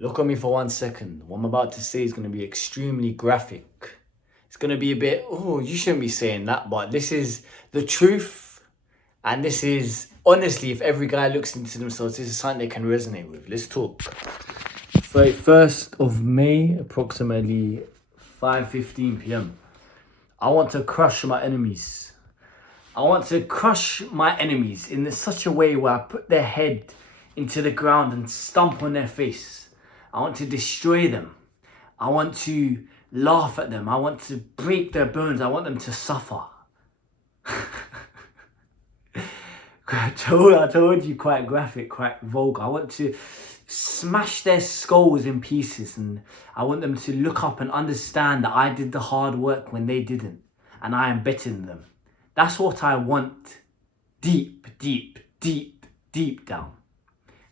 Look at me for 1 second. What I'm about to say is going to be extremely graphic. It's going to be a bit, oh, you shouldn't be saying that, but this is the truth. And this is, honestly, if every guy looks into themselves, this is something they can resonate with. Let's talk. 31st of May, approximately 5:15 p.m. I want to crush my enemies. I want to crush my enemies in such a way where I put their head into the ground and stomp on their face. I want to destroy them. I want to laugh at them. I want to break their bones. I want them to suffer. I told you, quite graphic, quite vulgar. I want to smash their skulls in pieces, and I want them to look up and understand that I did the hard work when they didn't, and I am better than them. That's what I want, deep, deep, deep, deep down.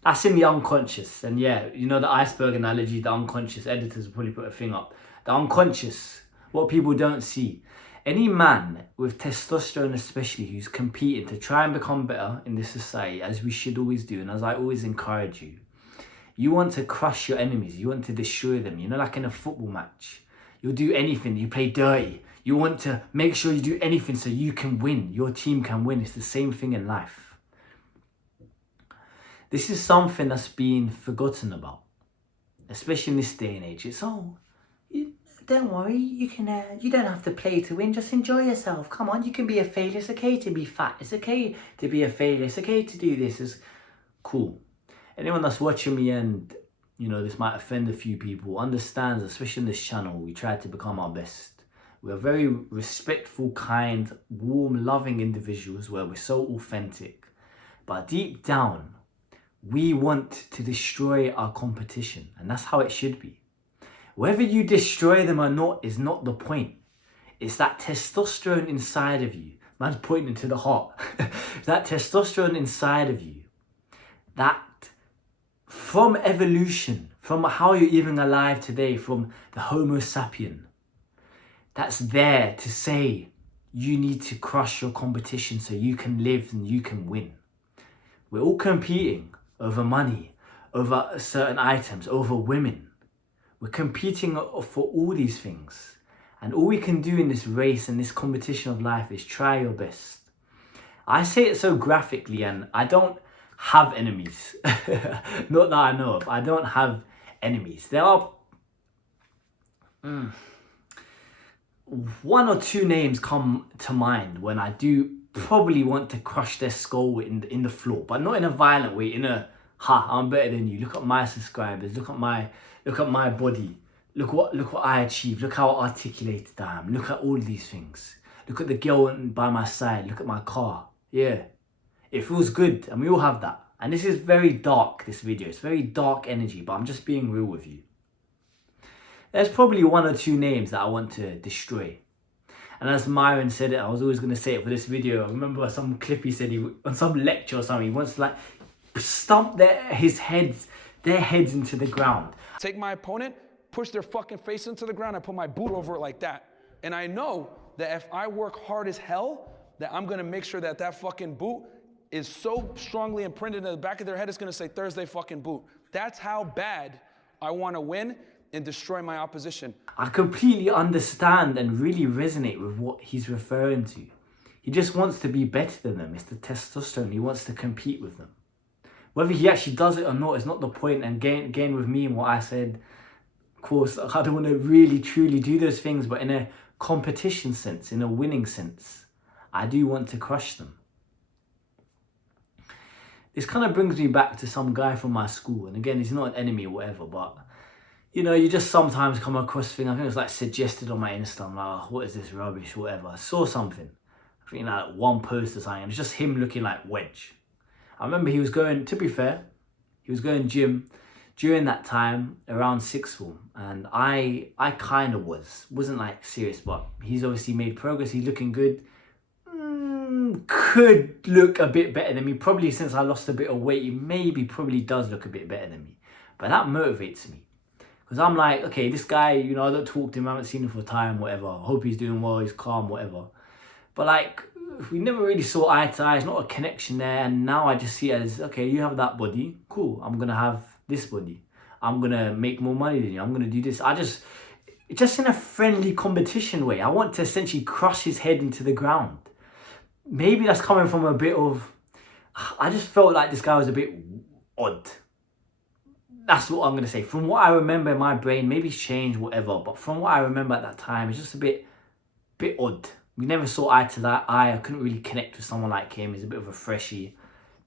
That's in the unconscious. And yeah, you know the iceberg analogy, the unconscious. Editors will probably put a thing up. The unconscious, what people don't see. Any man with testosterone especially who's competing to try and become better in this society, as we should always do, and as I always encourage you, you want to crush your enemies. You want to destroy them. You know, like in a football match. You'll do anything. You play dirty. You want to make sure you do anything so you can win. Your team can win. It's the same thing in life. This is something that's been forgotten about, especially in this day and age. It's, don't worry, you don't have to play to win, just enjoy yourself. Come on, you can be a failure. It's okay to be fat. It's okay to be a failure. It's okay to do this. It's cool. Anyone that's watching me, and you know this might offend a few people, understands, especially in this channel, we try to become our best. We're very respectful, kind, warm, loving individuals where we're so authentic. But deep down, we want to destroy our competition, and that's how it should be. Whether you destroy them or not is not the point. It's that testosterone inside of you. Man's pointing to the heart. That testosterone inside of you, that from evolution, from how you're even alive today, from the Homo sapien, that's there to say you need to crush your competition so you can live and you can win. We're all competing over money, over certain items, over women. We're competing for all these things. And all we can do in this race and this competition of life is try your best. I say it so graphically, and I don't have enemies. Not that I know of. I don't have enemies. There are one or two names come to mind when I do probably want to crush their skull in the floor, but not in a violent way, in a I'm better than you, look at my subscribers, look at my body, look what I achieved, look how articulated I am, look at all these things, look at the girl by my side, look at my car. Yeah, it feels good, and we all have that. And this is very dark, this video, it's very dark energy, but I'm just being real with you. There's probably one or two names that I want to destroy. And as Myron said it, I was always going to say it for this video. I remember some clip he said, on some lecture or something, he wants to like stomp their heads into the ground. Take my opponent, push their fucking face into the ground, and put my boot over it like that. And I know that if I work hard as hell, that I'm going to make sure that that fucking boot is so strongly imprinted in the back of their head, it's going to say Thursday fucking boot. That's how bad I want to win and destroy my opposition. I completely understand and really resonate with what he's referring to. He just wants to be better than them. It's the testosterone. He wants to compete with them. Whether he actually does it or not is not the point. And again with me and what I said, of course, I don't want to really truly do those things, but in a competition sense, in a winning sense, I do want to crush them. This kind of brings me back to some guy from my school. And again, he's not an enemy or whatever, but you know, you just sometimes come across things. I think it was like suggested on my Insta. I'm like, oh, what is this rubbish, whatever. I saw something. I think like one post or something. It was just him looking like Wedge. I remember he was going, to be fair, he was going gym during that time around sixth form. And I kind of wasn't like serious, but he's obviously made progress. He's looking good. Could look a bit better than me. Probably since I lost a bit of weight, he probably does look a bit better than me. But that motivates me. Because I'm like, okay, this guy, you know, I don't talk to him, I haven't seen him for time, whatever. I hope he's doing well, he's calm, whatever. But like, we never really saw eye to eye, there's not a connection there. And now I just see it as, okay, you have that body, cool, I'm going to have this body. I'm going to make more money than you. I'm going to do this. Just in a friendly competition way, I want to essentially crush his head into the ground. Maybe that's coming from a bit of, I just felt like this guy was a bit odd. That's what I'm going to say. From what I remember in my brain, maybe it's changed, whatever. But from what I remember at that time, it's just a bit odd. We never saw eye to that eye. I couldn't really connect with someone like him. He's a bit of a freshie.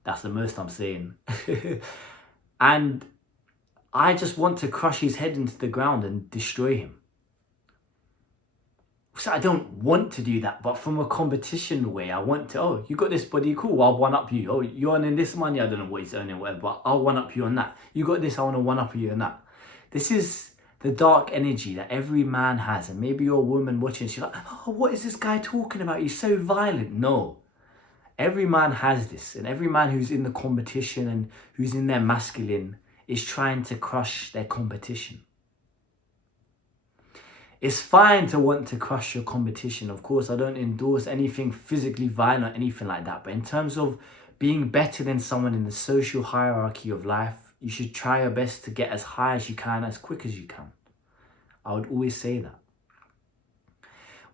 That's the most I'm saying. And I just want to crush his head into the ground and destroy him. So I don't want to do that, but from a competition way, I want to, oh, you got this body, cool, I'll one up you. Oh, you're earning this money, I don't know what he's earning, whatever, but I'll one up you on that. You got this, I want to one up you on that. This is the dark energy that every man has, and maybe you're a woman watching, she's like, oh, what is this guy talking about? He's so violent. No. Every man has this, and every man who's in the competition and who's in their masculine is trying to crush their competition. It's fine to want to crush your competition. Of course, I don't endorse anything physically violent or anything like that. But in terms of being better than someone in the social hierarchy of life, you should try your best to get as high as you can, as quick as you can. I would always say that.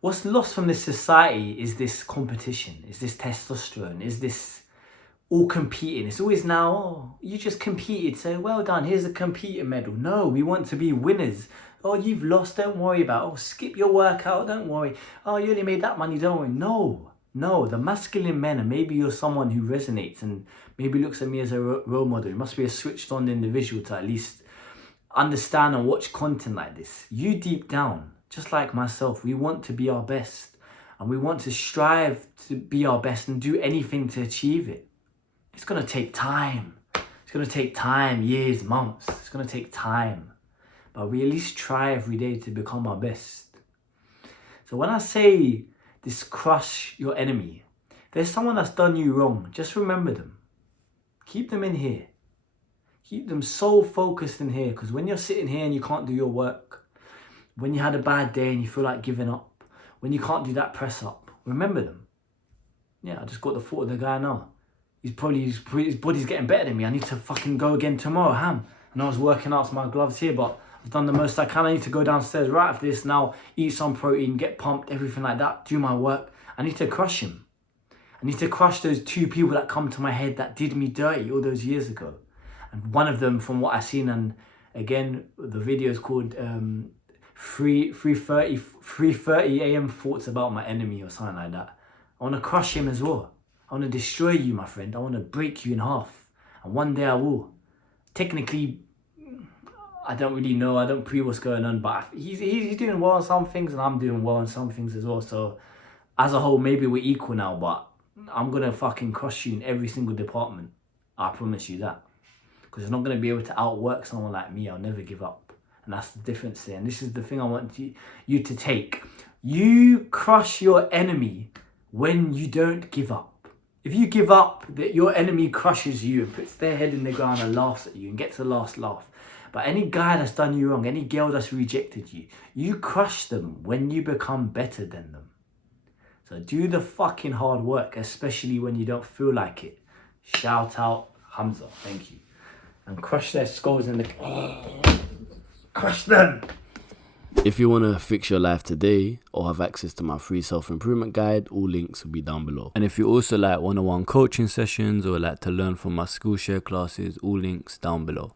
What's lost from this society is this competition, is this testosterone, is this all competing. It's always now, oh, you just competed, so well done, here's a competing medal. No, we want to be winners. Oh, you've lost, don't worry about it. Oh, skip your workout, don't worry. Oh, you only made that money, don't worry. No, the masculine men, and maybe you're someone who resonates and maybe looks at me as a role model. You must be a switched on individual to at least understand and watch content like this. You deep down, just like myself, we want to be our best, and we want to strive to be our best and do anything to achieve it. It's going to take time. It's going to take time, years, months. It's going to take time. But we at least try every day to become our best. So when I say this, crush your enemy, if there's someone that's done you wrong, just remember them. Keep them in here. Keep them so focused in here, because when you're sitting here and you can't do your work, when you had a bad day and you feel like giving up, when you can't do that press up, remember them. Yeah, I just got the thought of the guy now. His body's getting better than me. I need to fucking go again tomorrow, ham. And I was working out, so my gloves here, but I've done the most I can. I need to go downstairs right after this now, eat some protein, get pumped, everything like that, do my work. I need to crush him. I need to crush those two people that come to my head that did me dirty all those years ago. And one of them, from what I've seen, and again, the video is called 3:30 a.m. thoughts about my enemy or something like that. I want to crush him as well. I want to destroy you, my friend. I want to break you in half. And one day I will. Technically, I don't really know. I don't pre what's going on, but he's doing well on some things and I'm doing well on some things as well. So as a whole, maybe we're equal now, but I'm going to fucking crush you in every single department. I promise you that. Because you're not going to be able to outwork someone like me. I'll never give up. And that's the difference there. And this is the thing I want you to take. You crush your enemy when you don't give up. If you give up, that your enemy crushes you and puts their head in the ground and laughs at you and gets the last laugh. But any guy that's done you wrong, any girl that's rejected you, you crush them when you become better than them. So do the fucking hard work, especially when you don't feel like it. Shout out Hamza, thank you. And crush their skulls in the... Crush them! If you want to fix your life today or have access to my free self-improvement guide, all links will be down below. And if you also like one-on-one coaching sessions or like to learn from my Skool share classes, all links down below.